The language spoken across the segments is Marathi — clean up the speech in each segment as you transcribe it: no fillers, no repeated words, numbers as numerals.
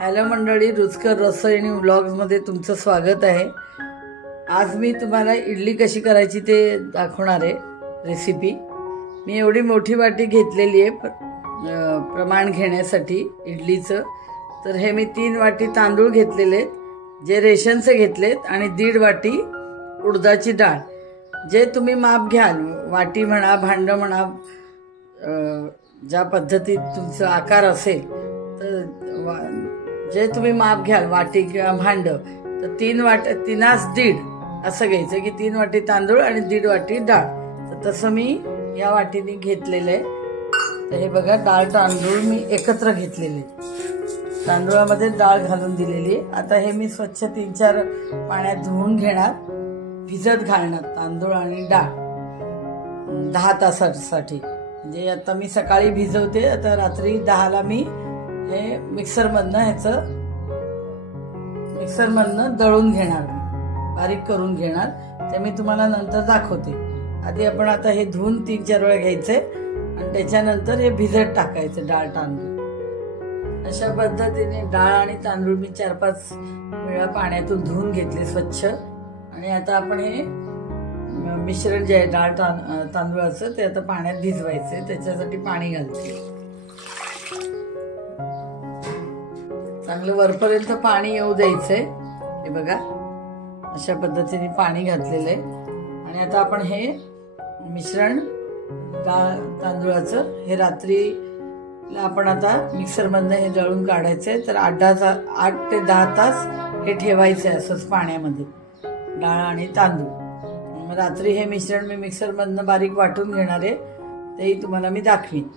हॅलो मंडळी, रुचकर रसोई व्लॉग्समध्ये तुमचं स्वागत आहे। आज मी तुम्हाला इडली कशी करायची ते दाखवणार आहे रेसिपी। मी एवढी मोठी वाटी घेतलेली आहे प्रमाण घेण्यासाठी इडलीचं। तर हे मी 3 वाटी तांदूळ घेतलेले जे रेशनचे घेतलेत आणि 1.5 वाटी उडदाची डाळ। जे तुम्ही माप घ्याल, वाटी म्हणा भांड म्हणा, ज्या पद्धतीत तुमचा आकार असेल तर जे तुम्ही माप घ्याल वाटी किंवा भांड, तर 3 वाटी 3:1.5 असं घ्यायचं की 3 वाटी तांदूळ आणि 1.5 वाटी डाळ। तर तसं मी या वाटीने घेतलेलं आहे। तर हे बघा, डाळ तांदूळ मी एकत्र घेतलेले, तांदूळामध्ये डाळ घालून दिलेली आहे। आता हे मी स्वच्छ 3-4 पाण्यात धुवून घेणार, भिजत घालणार तांदूळ आणि डाळ 10 तासासाठी। म्हणजे आता मी सकाळी भिजवते, आता रात्री 10ला मी हे मिक्सरमधनं दळून घेणार, बारीक करून घेणार। ते मी तुम्हाला नंतर दाखवते। आधी आपण आता हे धुवून 3-4 वेळा घ्यायचे आणि त्याच्यानंतर हे भिजत टाकायचं डाळ तांदूळ। अशा पद्धतीने डाळ आणि तांदूळ मी 4-5 वेळा पाण्यातून धुवून घेतले स्वच्छ। आणि आता आपण हे मिश्रण जे आहे डाळ तांदूळाचं ते आता पाण्यात भिजवायचे। त्याच्यासाठी पाणी घालते, चांगलं वरपर्यंत पाणी येऊ द्यायचंय। हे बघा, अशा पद्धतीने पाणी घातलेलं आहे। आणि आता आपण हे मिश्रण डाळ तांदूळाचं हे रात्रीला आपण आता मिक्सरमधनं हे दळून काढायचंय। तर 8 ते 10 तास हे ठेवायचंय असंच पाण्यामध्ये, डाळ आणि तांदूळ। रात्री हे मिश्रण मी मिक्सरमधनं बारीक वाटून घेणार आहे, तेही तुम्हाला मी दाखवीन।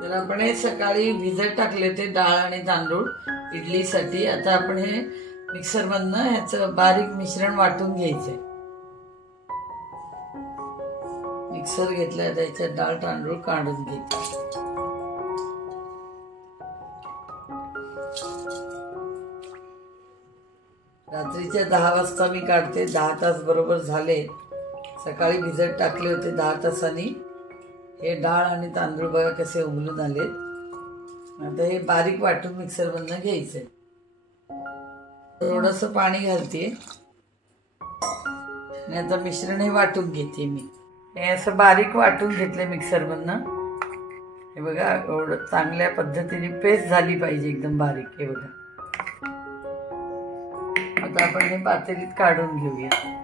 तर आपण हे सकाळी भिजत टाकले ते डाळ आणि तांदूळ इडलीसाठी। आता आपण हे मिक्सरमधनं ह्याचं बारीक मिश्रण वाटून घ्यायचंय। मिक्सर घेतलाय, त्याच्यात डाळ तांदूळ काढून घ्यायचे। रात्रीच्या 10 वाजता मी काढते, 10 तास बरोबर झाले। सकाळी भिजत टाकले होते 10 तासांनी। हे डाळ आणि तांदूळ बघा कसे उमलून आले। आता हे बारीक वाटून मिक्सरमधनं घ्यायचंय। थोडंसं पाणी घालते आणि आता मिश्रण हे वाटून घेते मी। हे असं बारीक वाटून घेतले मिक्सरमधनं। हे बघा, एवढं चांगल्या पद्धतीने पेस्ट झाली पाहिजे, एकदम बारीक। हे बघा, आता आपण हे पातेलीत काढून घेऊया।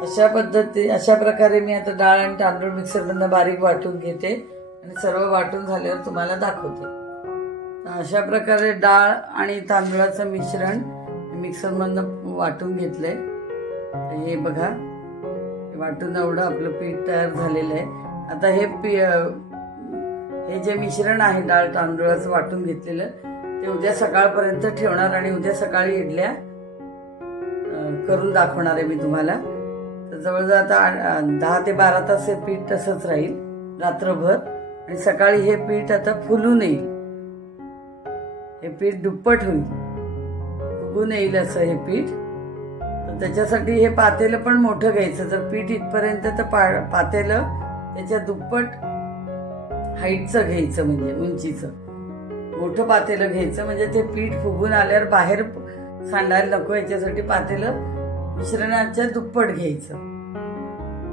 अशा प्रकारे मी आता डाळ आणि तांदूळ मिक्सरमधनं बारीक वाटून घेते आणि सर्व वाटून झाल्यावर तुम्हाला दाखवते। अशा प्रकारे डाळ आणि तांदूळाचं मिश्रण मिक्सरमधनं वाटून घेतलंय। हे बघा, वाटून एवढं आपलं पीठ तयार झालेलं आहे। आता हे जे मिश्रण आहे डाळ तांदूळाचं वाटून घेतलेलं, ते उद्या सकाळपर्यंत ठेवणार आणि उद्या सकाळी इडल्या करून दाखवणार आहे मी तुम्हाला। तर जवळजवळ आता 10 ते 12 तास हे पीठ तसंच राहील रात्रभर, आणि सकाळी हे पीठ आता फुलून येईल। हे पीठ दुप्पट होईल, फुगून येईल असं हे पीठ। तर त्याच्यासाठी हे पातेलं पण मोठं घ्यायचं। जर पीठ इथपर्यंत, तर पातेलं त्याच्या दुप्पट हाईटचं घ्यायचं, म्हणजे उंचीचं मोठं पातेलं घ्यायचं। म्हणजे ते पीठ फुगून आल्यावर बाहेर सांडायला नको, याच्यासाठी पातेलं मिश्रणाच्या दुप्पट घ्यायचं।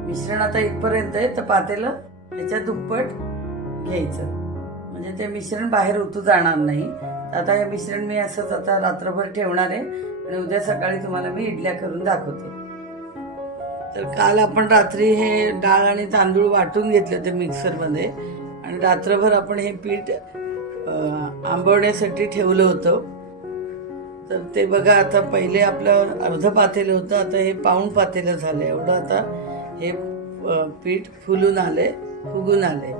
मिश्रण आता इथपर्यंत आहे, तर पातेलं त्याच्या दुप्पट घ्यायचं, म्हणजे ते मिश्रण बाहेर ओतू जाणार नाही। आता हे मिश्रण मी असंच आता रात्रभर ठेवणार आहे आणि उद्या सकाळी तुम्हाला मी इडल्या करून दाखवते। तर काल आपण रात्री हे डाळ आणि तांदूळ वाटून घेतले होते मिक्सरमध्ये, आणि रात्रभर आपण हे पीठ आंबवण्यासाठी ठेवलं होतं। तर ते बघा, आता पहिले आपलं अर्ध पातेलं होतं, आता हे पाऊण पातेलं झालं एवढं। आता हे पीठ फुलून आले, फुगून आले।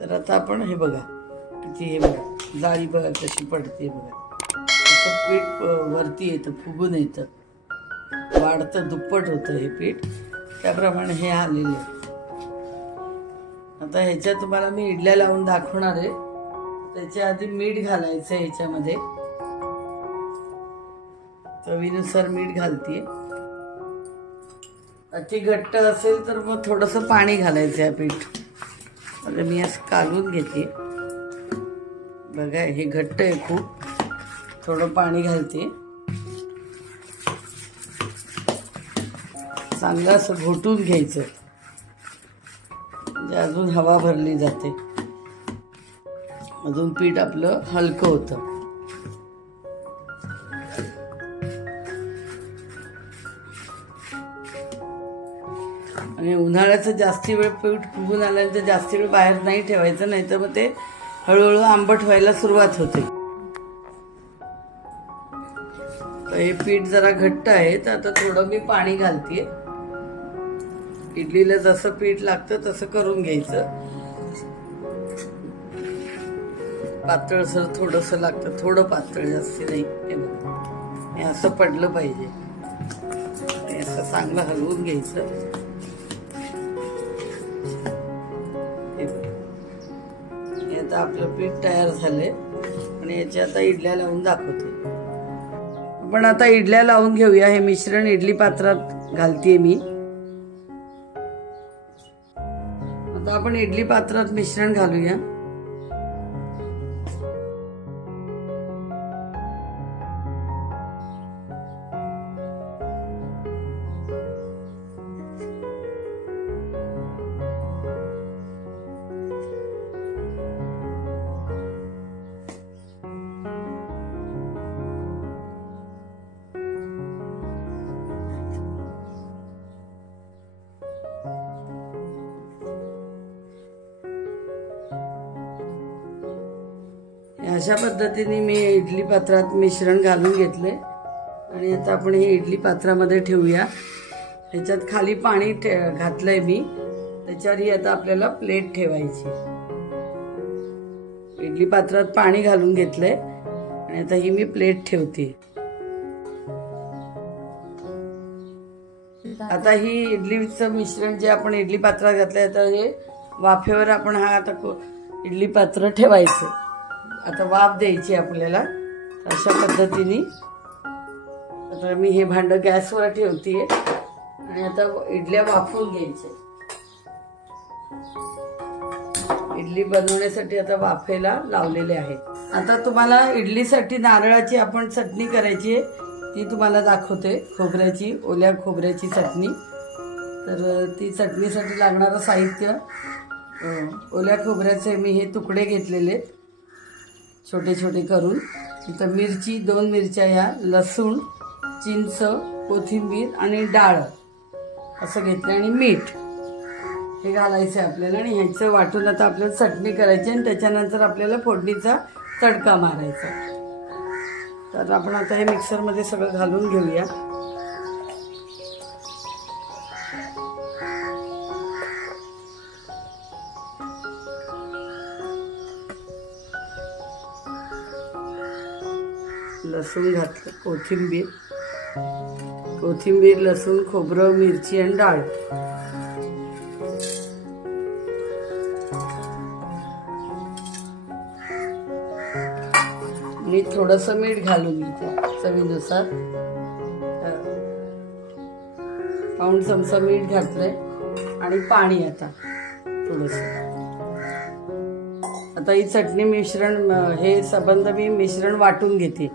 तर आता आपण हे बघा किती, हे बघा जाळी बघा कशी पडते बघा, असं पीठ वरती येतं, फुगून येतं, वाढतं, दुप्पट होतं हे पीठ। त्याप्रमाणे हे आलेलं आहे। आता ह्याच्यात तुम्हाला मी इडल्या लावून दाखवणार आहे। त्याच्या आधी मीठ घालायचं ह्याच्यामध्ये, चवीनुसार मीठ घालते। अति घट्ट असेल तर मग थोडंसं पाणी घालायचं आहे पीठ. आता मी असं कालून घेते. बघा हे घट्ट आहे खूप, थोडं पाणी घालते. चांगलं असं घोटून घ्यायचं, म्हणजे अजून हवा भरली जाते, अजून पीठ आपलं हलकं होतं. आणि उन्हाळ्याचं जास्ती वेळ पीठ फुगून आल्यानंतर जास्ती वेळ बाहेर नाही ठेवायचं, नाही तर मग ते हळूहळू आंबट व्हायला सुरुवात होते. हे पीठ जरा घट्ट आहे तर आता थोडं मी पाणी घालते. इडलीला जसं पीठ लागतं तसं करून घ्यायचं. पातळसर थोडंसं लागतं, थोडं पातळ, जास्ती नाही. हे बघा हे असं पडलं पाहिजे. हे असं चांगलं हलवून घ्यायचं. आता आपलं पीठ तयार झालंय आणि याच्या आता इडल्या लावून दाखवते. आपण आता इडल्या लावून घेऊया. हे मिश्रण इडली पात्रात घालतेय मी. आता आपण इडली पात्रात मिश्रण घालूया. अशा पद्धतीने मी इडली पात्रात मिश्रण घालून घेतले आणि आता आपण हे इडली पात्रामध्ये ठेवूया. ह्याच्यात खाली पाणी घातलंय मी, त्याच्यावर ही आता आपल्याला प्लेट ठेवायची. इडली पात्रात पाणी घालून घेतलंय आणि आता ही मी प्लेट ठेवते. आता ही इडलीचं मिश्रण जे आपण इडली पात्रात घातलंय, आता हे वाफेवर आपण हा आता इडली पात्र ठेवायचं. आता वाफ द्यायची आपल्याला. अशा पद्धतीने आता मी हे भांड गॅसवर ठेवतेय आणि आता इडल्या वाफवून घ्यायच्या. इडली बनवण्यासाठी आता वाफेला लावलेले आहेत. आता तुम्हाला इडलीसाठी नारळाची आपण चटणी करायची आहे, ती तुम्हाला दाखवते. खोबऱ्याची, ओल्या खोबऱ्याची चटणी. तर ती चटणीसाठी लागणारं साहित्य, ओल्या खोबऱ्याचे मी हे तुकडे घेतलेले आहेत छोटे छोटे करून. इथं मिरची, 2 मिरच्या, या लसूण, चिंच, कोथिंबीर आणि डाळ असं घेतलं आणि मीठ हे घालायचं आहे आपल्याला. आणि ह्याचं वाटून आता आपल्याला चटणी करायची आणि त्याच्यानंतर आपल्याला फोडणीचा तडका मारायचा. तर आपण आता हे मिक्सरमध्ये सगळं घालून घेऊया. लसूण घातलं, कोथिंबीर, लसूण, खोबरं, मिरची आणि डाळ. आणि थोडंसं मीठ घालून घेते चवीनुसार. पाऊण चमचा मीठ घातलंय आणि पाणी आता थोडंसं. आता ही चटणी मिश्रण, हे सबंध मी मिश्रण वाटून घेते.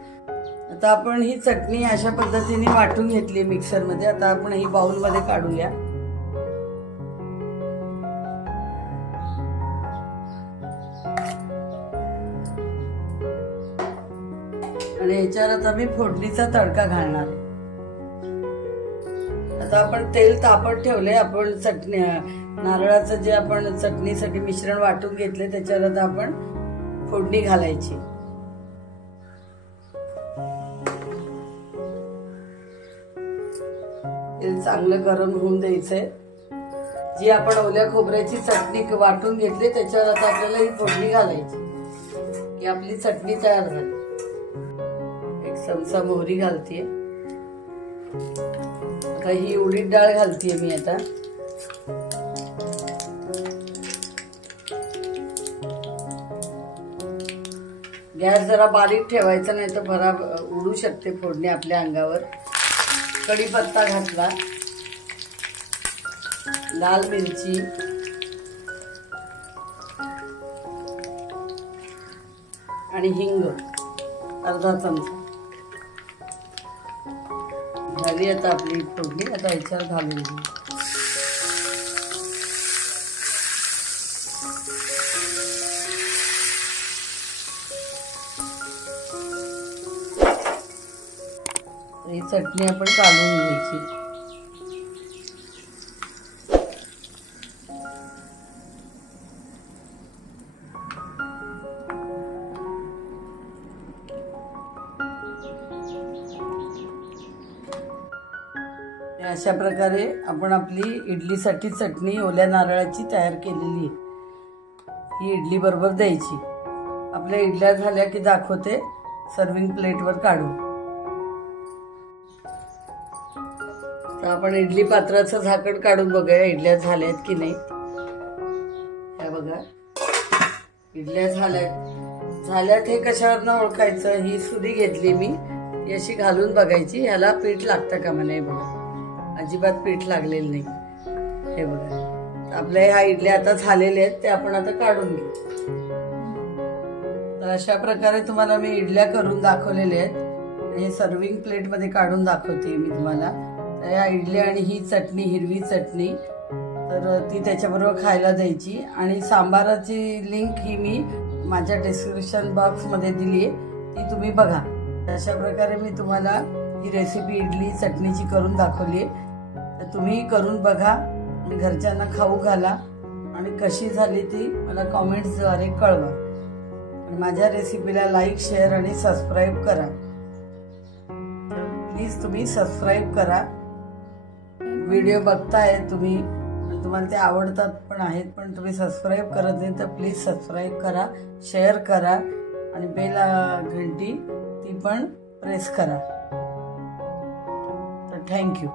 आता आपण ही चटणी अशा पद्धतीने वाटून घेतली मिक्सरमध्ये. आता आपण ही बाउलमध्ये काढूया. आणि ह्याच्यावर आता मी फोडणीचा तडका घालणार आहे. आता आपण तेल तापत ठेवले. आपण चटणी, नारळाचं जे आपण चटणीसाठी मिश्रण वाटून घेतले त्याच्यावर आता आपण फोडणी घालायची. तेल चांगलं गरम होऊन द्यायचंय. जी आपण ओल्या खोबऱ्याची चटणी वाटून घेतली त्याच्यावर आता आपल्याला ही फोडणी घालायची की आपली चटणी तयार झाली. 1 चमचा मोहरी घालतीये. आता ही उडीद डाळ घालतीये मी आता. गॅस जरा बारीक ठेवायचा, नाही तर भरा उडू शकते फोडणी आपल्या अंगावर. कढीपत्ता घातला. लाल मिरची, आणि हिंग अर्धा चमचा. झाली आता आपली फोडणी. आता याच्यावर घालून घेऊ. ही चटणी आपण काढून घ्यायची. अशा प्रकारे आपण आपली इडलीसाठी चटणी ओल्या नारळाची तयार केलेली आहे. ही इडली बरोबर द्यायची. आपल्या इडल्या झाल्या की दाखवते सर्विंग प्लेटवर काढून. तर आपण इडली पात्राचं झाकण काढून बघूया इडल्या झाल्यात की नाही. हे बघा इडल्या झाल्यात हे कशावरनं ओळखायचं. ही सुरी घेतली मी, अशी घालून बघायची ह्याला पीठ लागतं का मला. हे बघा अजिबात पीठ लागलेलं नाही. हे बघा आपल्या ह्या इडल्या आता झालेल्या आहेत, ते आपण आता काढून घेऊ. तर अशा प्रकारे तुम्हाला मी इडल्या करून दाखवलेल्या आहेत. हे सर्विंग प्लेटमध्ये काढून दाखवते मी तुम्हाला. तर या इडल्या आणि ही चटणी, हिरवी चटणी, तर ती त्याच्याबरोबर खायला द्यायची. आणि सांबाराची लिंक ही मी माझ्या डिस्क्रिप्शन बॉक्समध्ये दिली आहे, ती तुम्ही बघा. अशा प्रकारे मी तुम्हाला ही रेसिपी इडली चटणीची करून दाखवली आहे. तर तुम्ही करून बघा आणि घरच्यांना खाऊ घाला आणि कशी झाली ती मला कॉमेंट्सद्वारे कळवा. आणि माझ्या रेसिपीला लाईक, शेअर आणि सबस्क्राईब करा. प्लीज तुम्ही सबस्क्राईब करा. व्हिडिओ बघताय तुम्ही, तुम्हाला ते आवडतात पण आहेत, पण तुम्ही सबस्क्राईब करत नाही तर प्लीज सबस्क्राईब करा, शेअर करा आणि बेल घंटी ती पण प्रेस करा. तर थँक्यू.